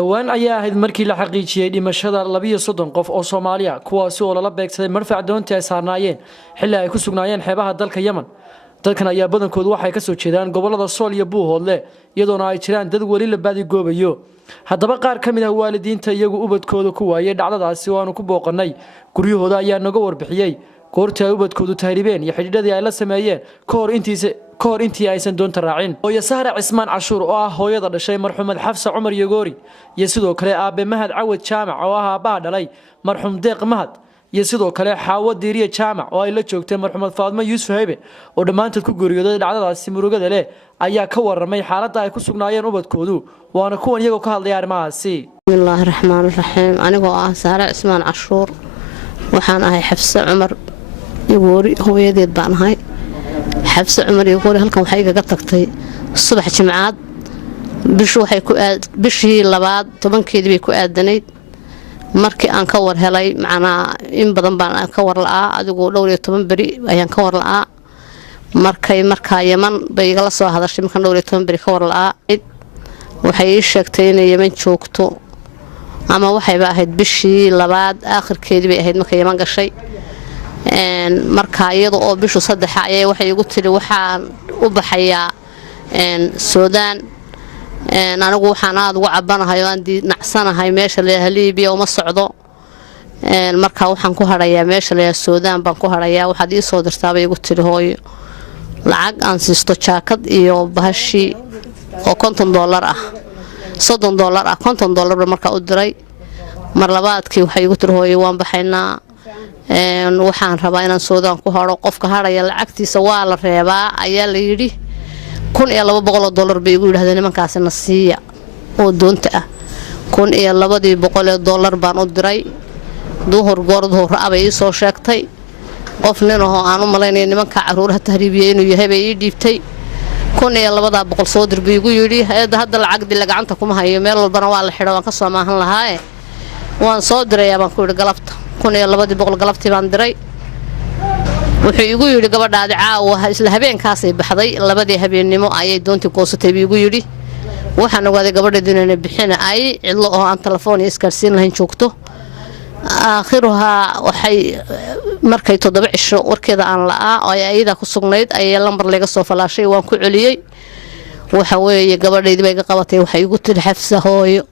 dhawaan ayaa ahayd markii la xaqiijiyay dhimashada 32 qof oo Soomaaliya kuwaas oo lala beegsaday marfac doonta ay saarnaayeen xilli ay ku sugnaayeen xeebaha dalka Yemen. Dadkan ayaa badankoodu waxay ka soo jeedaan gobolada Sool iyo Buuhoodle iyadoona ay jiraan dad wali la baadi goobayo. Haddaba qaar ka mid ah waalidiinta iyagu ubadkooda ku waayay dhacdadaasi oo aanu ku booqanay guryahooda ayaa naga warbixiyay goortii ay ubadkoodu tahribeen iyo xidhiidhadii ay la sameeyeen ka hor intii aysan doonta raacin. Hooyo Sahra Cismaan Cashuur oo ah hooyada dhashay marxuumad Xafsa Cumar Yagoori iyo sidoo kale aabe Mahad Cawad Jaamac oo ah aabaha dhalay marxuum Deeq Mahad iyo sidoo kale Xaawo Diiriye Jaamac oo ay la joogtay marxuumad Faadmo Yuusuf Haybe oo dhamaantood ku geeriyooday dhacdadaasi murugada leh ayaa ka warramay xaaladda ay ku sugnaayeen ubadkoodu waana kuwan iyagoo ka hadlaya arrimahaasi. Bismillaahi Raxmaani Raxiim. Anigoo ah Sahra Cismaan Cashuur waxaan ahay Xafsa Cumar Yagoori hooyadeed baan ahay. Xafsa Cumar Yagoori halkan waxay iga tagtay subax Jimcaad bishii labaad 10keedii bay ku aadanayd markii aan ka war helay macnaa in badan baan ka war la'aa adigoo dhowr iyo 10 bari ayaan ka war la'aa markaa Yemen bay igala soo hadashay markaan dhowr iyo 10 bari ka war la'aa waxay ii sheegtay inay Yemen joogto ama waxayba ahayd bishii labaad aakhirkeedii bay ahayd markay Yemen gashay markaa iyada oo bishu 3 ayay waxay igu tiri waxaan u baxayaa Suudaan anigu waxaan aad ugu cabanahay oo aan dinacsanahay meesha la Liibiya uma socdo markaa waxaan ku harayaa meesha la Suudaan baan ku harayaa waxaad ii soo dirtaa bay igu tiri hooyo lacag aan siisto jaakad iyo bahashi oo $50 ah $30 ah $50 markaa u diray mar labaadkii waxay igu tiri hooyo waan baxaynaa waxaan rabaa inaan Suudaan ku haro qofka haraya lacagtiisa waa la reebaa ayaa la yiri $1,200 bay igu yiraahdeen nimankaas na siiya oo doonta ah $1,200 baan u diray duhur abay ii soo sheegtay qof nin oo aan u malaynay nimanka caruuraha tahriibiyay inuu yahay bay ii dhiibtay $1,200 soo dir bay igu yiri hadda lacagdi la gacanta kuma hayo meel walbana waa la xidho waan ka soo maahan lahaa waan soo diray baan ku yiri galabta $1,200 galabtii baan diray wuxuu igu yiri gabadhaadi caawa isla habeenkaas ay baxday labadii habeennimo ayay doontii goosatay igu yiri waxaan ogaaday gabadheedu inay bixin ay cidlo oo aan telefoon iskarsiin lahayn joogto aakhiruha waxay markay 7 cisho warkeeda aan la'aa oo ayada ku sugnayd ay lambar laga soo falaashay waan ku celiyay waxa weeye gabadheedii bay qabatay waxay igu tiri Xafsa hooyo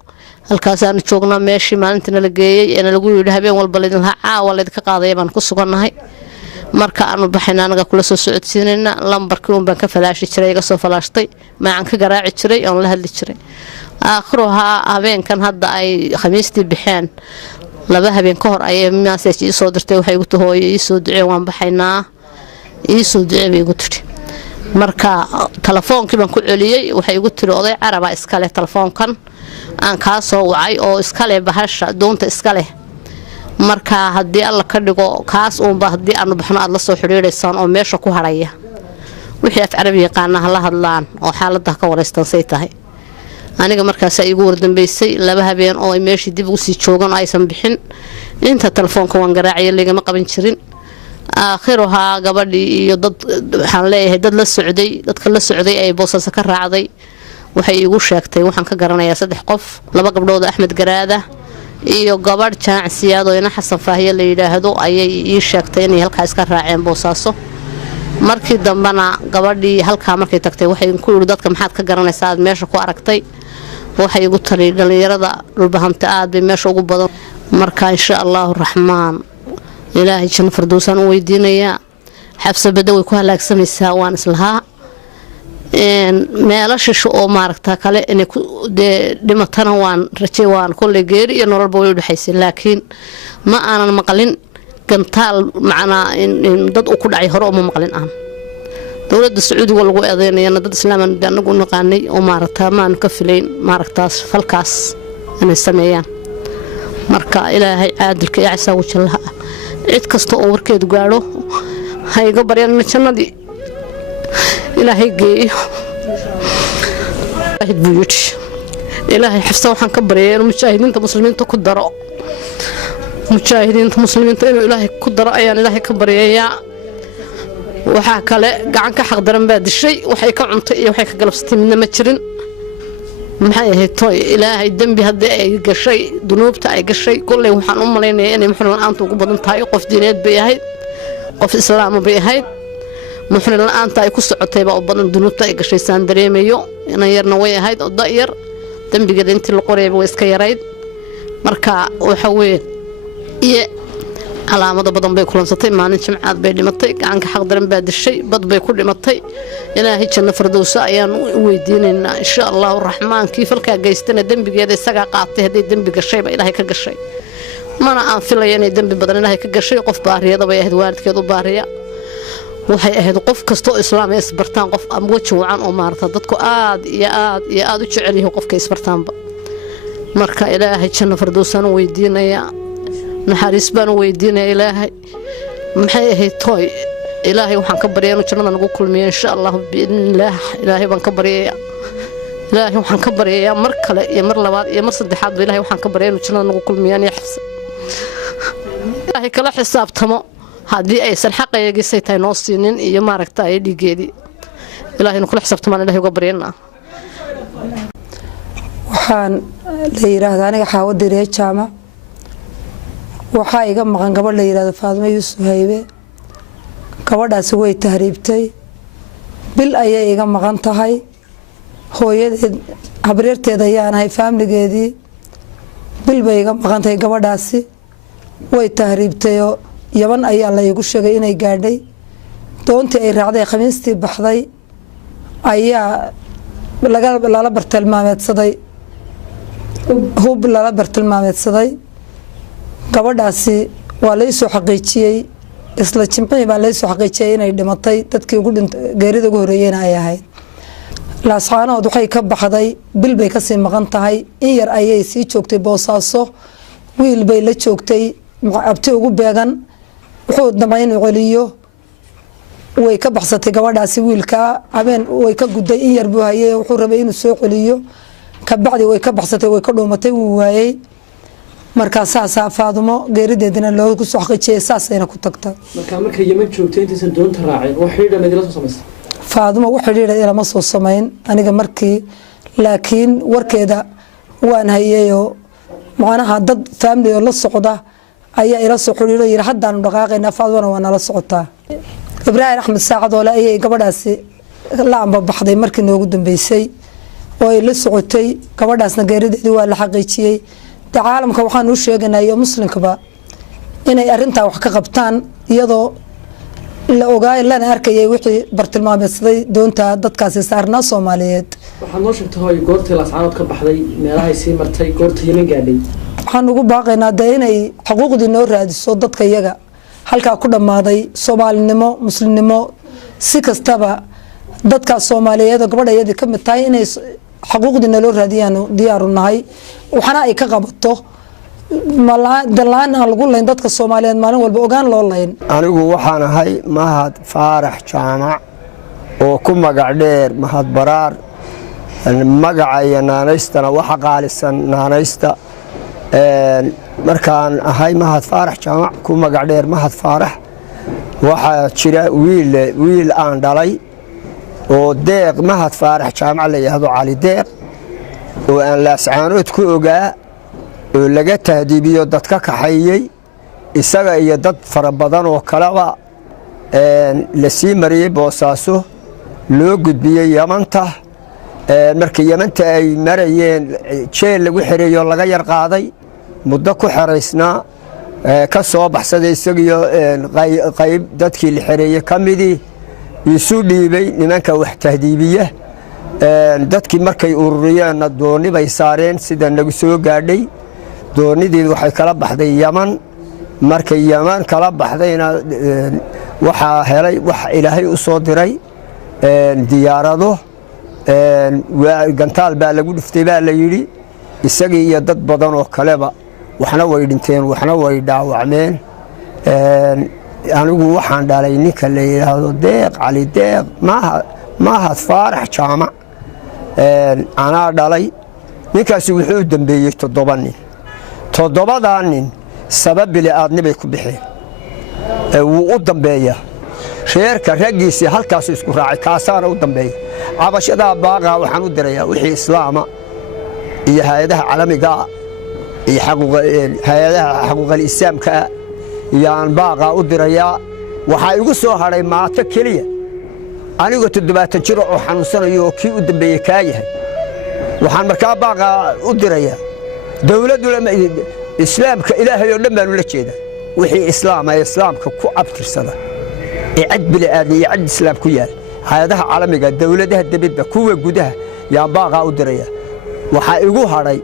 halkaas aan joognaa meeshii maalintii la geeyay ee lagu yiri habeen walba leedin caawa leed ka qaaday baan ku suganahay marka aanu baxayna anaga kula soo socodsiinayna lambarkii uun baan ka falaashi jiray iga soo falaashtay macaan ka garaaci jiray oo la hadli jiray aakhiruha habeenkan hadda ay khamiistii bixeen laba habeen ka hor ayay message ii soo dirtay waxay igu tahooyay ii soo ducee waan baxaynaa ii soo ducee bay igu tiri marka telefoonkii baan ku celiyay waxay igu tiri oday Caraba iska leh telefoonkan aan ka soo wacay oo iska leh bahasha doonta iska leh marka hadii alla ka dhigo kaas uun ba hadii aanu baxno aad la soo xiriiraysan oo meesha ku haraya wixii af Carabi yaqaanaha la hadlaan oo xaaladda ka wareystan say tahay aniga markaas ay igu wardambeysay laba habeen oo ay meeshii dib ugu sii joogan aysan bixin inta telefoonka waan garaacay ligama qaban jirin aakhiruha gabadhii iyo dad waxaan leeyahay dad la socday dadka la socday ay boosasa ka raacday waxay igu sheegtay waxaan ka garanayaa 3 qof laba gabdhood Axmed Garaada iyo gabadh Jaansiyaad oo ina Xasan Faahiye la yiraahdo ayay ii sheegtay inay halkaas ka raaceen boosaaso markii dambana gabadhii halka markay tagtay waxay ku yiri dadka maxaad ka garanaysaa meesha ku aragtay waxay igu tiri dhalinyarada dhulbahanta aad bay meesha ugu badan marka insha Allah Raxmaan ilaahay jannada firdawsan u weydiinaya Xafsa Badawi ku halaagsamaysaa waan islahaa meelasha oo maaragta kale in dhimatana waan rajay waan kulli geeri iyo nolol baa u dhaxaysay laakiin ma aanan maqalin gantaal macna in dad ku dhacay hore uma maqlin aan dawladda Sacuudiga lagu eedeynayna dad islaaman anagu naqaanay oo maaragta maan ka filayn maaragtaas falkaas inay sameeyaan marka ilaahay caadilka iyo ciisa wajalaha cid kasta oo warkeedu gaaro hayga baryaan jannadii ilaahay geeyo ilaahay Xafsa waxaan ka baryayaa mujaahidiinta muslimiinta ku daro inuu ilaahay ku daro ayaan ilaahay ka baryayaa waxa kale gacan ka xaq daran baa dishay waxay ka cuntay iyo waxay ka galabsatay midna ma jirin maxay ahayd toy ilaahay dambi haddii ay gashay dunuubta ay gashay kulley waxaan u malaynayaa inay muxrin la'aanta ugu badan tahay qof diineed bay ahayd qof islaama bay ahayd muxrin la'aanta ay ku socotay baa u badan dunuubta ay gashay saan dareemayo inan yarna way ahayd oo da'yar dambigeeda intii la qorayba way iska yarayd marka waxa weeye iyo calaamado badan bay kulansatay maalin jimcaad bay dhimatay gacanka xaq daran baa dishay bad bay ku dhimatay ilaahay janno firdowsa ayaan u weydiinaynaa insha allahu raxmaankii falkaa geystana dembigeeda isagaa qaatay hadday dembi gashayba ilaahay ka gashay mana aan filaya inay dembi badan ilaahay ka gashay qof baariyada bay ahayd waalidkeed u baariya waxay ahayd qof kastoo islaam ay isbartaan qof weji wacan oo maarata dadku aad iyo aad iyo aad u jecel yihiin qofka isbartaanba marka ilaahay janno firdowsaan u weydiinayaa naxariis baan u weydiinaya ilaahay maxay ahayd tooy ilaahay waxaan ka baryaa inuu jannada nagu kulmiyo insha allah biidnillaah ilaahay baan ka baryayaa ilaahay waxaan ka baryayaa mar kale iyo mar labaad iyo mar saddexaad ba ilaahay waxaan ka baryaa inuu jannada nagu kulmiyaan iyo xifsa ilaahay kala xisaabtamo haddii aysan xaqaygiisay tahay noo siinin iyo maaragta ay dhiigeedii ilaahay inuu kala xisaabtamaan ilaahay uga baryanaa waxaan la yiraahdaa aniga xaawadii jaamac waxaa iga maqan gabadh la yiraahdo Faadimo Yuusuf Haybe gabadhaasi way tahriibtay bil ayay iga maqan tahay hooyadeed habaryarteed ayaan ahay faamiligeedii bil bay iga maqan tahay gabadhaasi way tahriibtay oo Yaman ayaa la igu sheegay inay gaadhay doontii ay raacday khamiistii baxday ayaa lala bartilmaameedsaday hub lala bartilmaameedsaday gabadhaasi waa la soo xaqiijiyay isla jimcihii baa la soo xaqiijiyay inay dhimatay dadkii ugu geerida ugu horeeyayna ay ahayd laascaanood waxay ka baxday bil bay ka sii maqan tahay in yar ayay sii joogtay Boosaaso wiil bay la joogtay abti ugu beegan wuxuu damay inuu celiyo way ka baxsatay gabadhaasi wiilka habeen way ka guday in yar buu hayay wuxuu rabay inuu soo celiyo ka bacdi way ka baxsatay way ka dhuumatay wuu waayay markaas Faadimo geerideedina loo ku soo xaqiijiyay saasayna ku tagtay markay Yemen joogtay intaas doonta raaceen wax xiriir la soo sameeyay Faadimo wax xiriir ilama soo sameyn aniga markii laakiin warkeeda waan hayeeyo macnaha dad family oo la socda ayaa ila soo xiriiray haddaan dhaqaaqayna Faadimo waa nala socotaa Ibraahim Axmed Saacad oo la ayay gabadhaasi laamba baxday markii noogu dambeysay oo ay la socotay gabadhaasna geerideedii waa la xaqiijiyay caalamka waxaan u sheeganayo muslimkaba inay arinta wax ka qabtaan iyadoo la ogaay lana arkayay wixii bartilmaameedsaday doonta dadkaasi saarnaa Soomaaliyeed waxaan noo sheegtay goortii laascaanood ka baxday meelaha ay sii martay goortii Yemen gaadhay waxaan ugu baaqaynaa inay xuquuqdii noo raadiso dadka iyaga halka ku dhamaaday Soomaalinimo muslimnimo si kastaba dadka Soomaaliyeed gabadhayada ka mid tahay inay xuquuqdii loo raadiyaan diyaar u nahay waxana ay ka qabato dalaan aan lagu leyn dadka Soomaaliyeed maalin walba ogaan loo leyn anigu waxaan ahay Mahad Faarax Jaamac oo ku magac dheer Mahad Baraar magaca naanaystana waxa qaalisan naanaysta markaan ahay Mahad Faarax Jaamac ku magac dheer Mahad Faarax waxa jira wiil aan dhalay oo deeq Mahad Faarax Jaamac la yiraahdo Cali Deeq oo aan laascaanood ku ogaa oo laga tahdiibiyo dadka kaxayay isaga iyo dad fara badan oo kalaba la sii mariyay Boosaaso loo gudbiyay Yamanta markii Yamanta ay marayeen jeel lagu xireeyo laga yar qaaday muddo ku xareysnaa ka soo baxsaday isagiyo qayb dadkii la xireeyay kamidii isu dhiibay nimanka wax tahdiibiya dadkii markay ururiyeen dooni bay saareen sida nagu soo gaadhay doonidii waxay kala baxday Yaman markay Yaman kala baxdayna waxa helay wax Ilaahay u soo diray diyaarado gantaal baa lagu dhiftay baa la yiri isagii iyo dad badan oo kaleba waxna way dhinteen waxna way dhaawacmeen anigu waxaan dhalay ninka la yiraahdo Deeq Cali Deeq Mahad Faarax Jaamac ana dhalay ninkaasi wuxuu dambeeyay 7 nin 7 nin sabab bili aadnibay ku bixeen wuu u dambeeya sheerka ragiisi halkaas isku raacay kaasaana u dambeeya cabashada baaqa waxaan u dirayaa wixii islaama iyo hay'adaha caalamiga iyo hay'adaha xuquuqul islaamka iyo aan baaqa u dirayaa waxa igu soo haray maato kaliya anigoo 70 jir oo xanuunsanayo oo kii u dambeeyay ka yahay waxaan markaa baaqa u dirayaa dawladdu islaamka ilaahay oo dhan baan ula jeedaa wixii islaamka ku abtirsada cid bili aadmi cid islaam ku yaal hay'adaha caalamiga dawladaha dibadda kuwa gudaha yaa baaqa u diraya waxa igu haray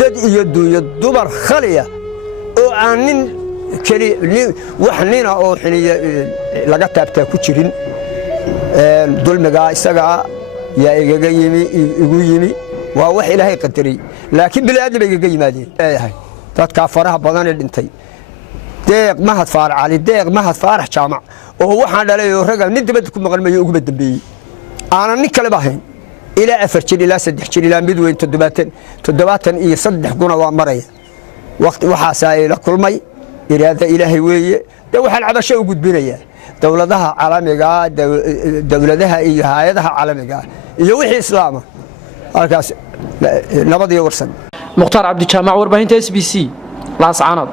dad iyo duuyo dumar khaliya oo aan nin kali wax nina oo xiliya laga taabtaa ku jirin dulmiga isaga yaa igu yimi waa wax ilaahay qadaray laakiin bili aadmi iga yimaadeen dadka faraha badan ee dhintay deeq mahad faarax cali deeq mahad faarax jaamac oo waxaan dhalay oo raga nin dibadda ku maqan mayo ugu dambeeyay aanan nin kale baahayn ilaa 4 jir ilaa 3 jir ilaa mid weyn 7 iyo 3 guna waa maraya waqti waxaas ay la kulmay iraada ilaahay weeye waxaan cabasho u gudbinayaa dawladaha caalamiga dawladaha iyo hay'adaha caalamiga iyo wixii islaama halkaas nabad iyo warsan mukhtaar cabdi jaamac warbaahinta SBC laascaanood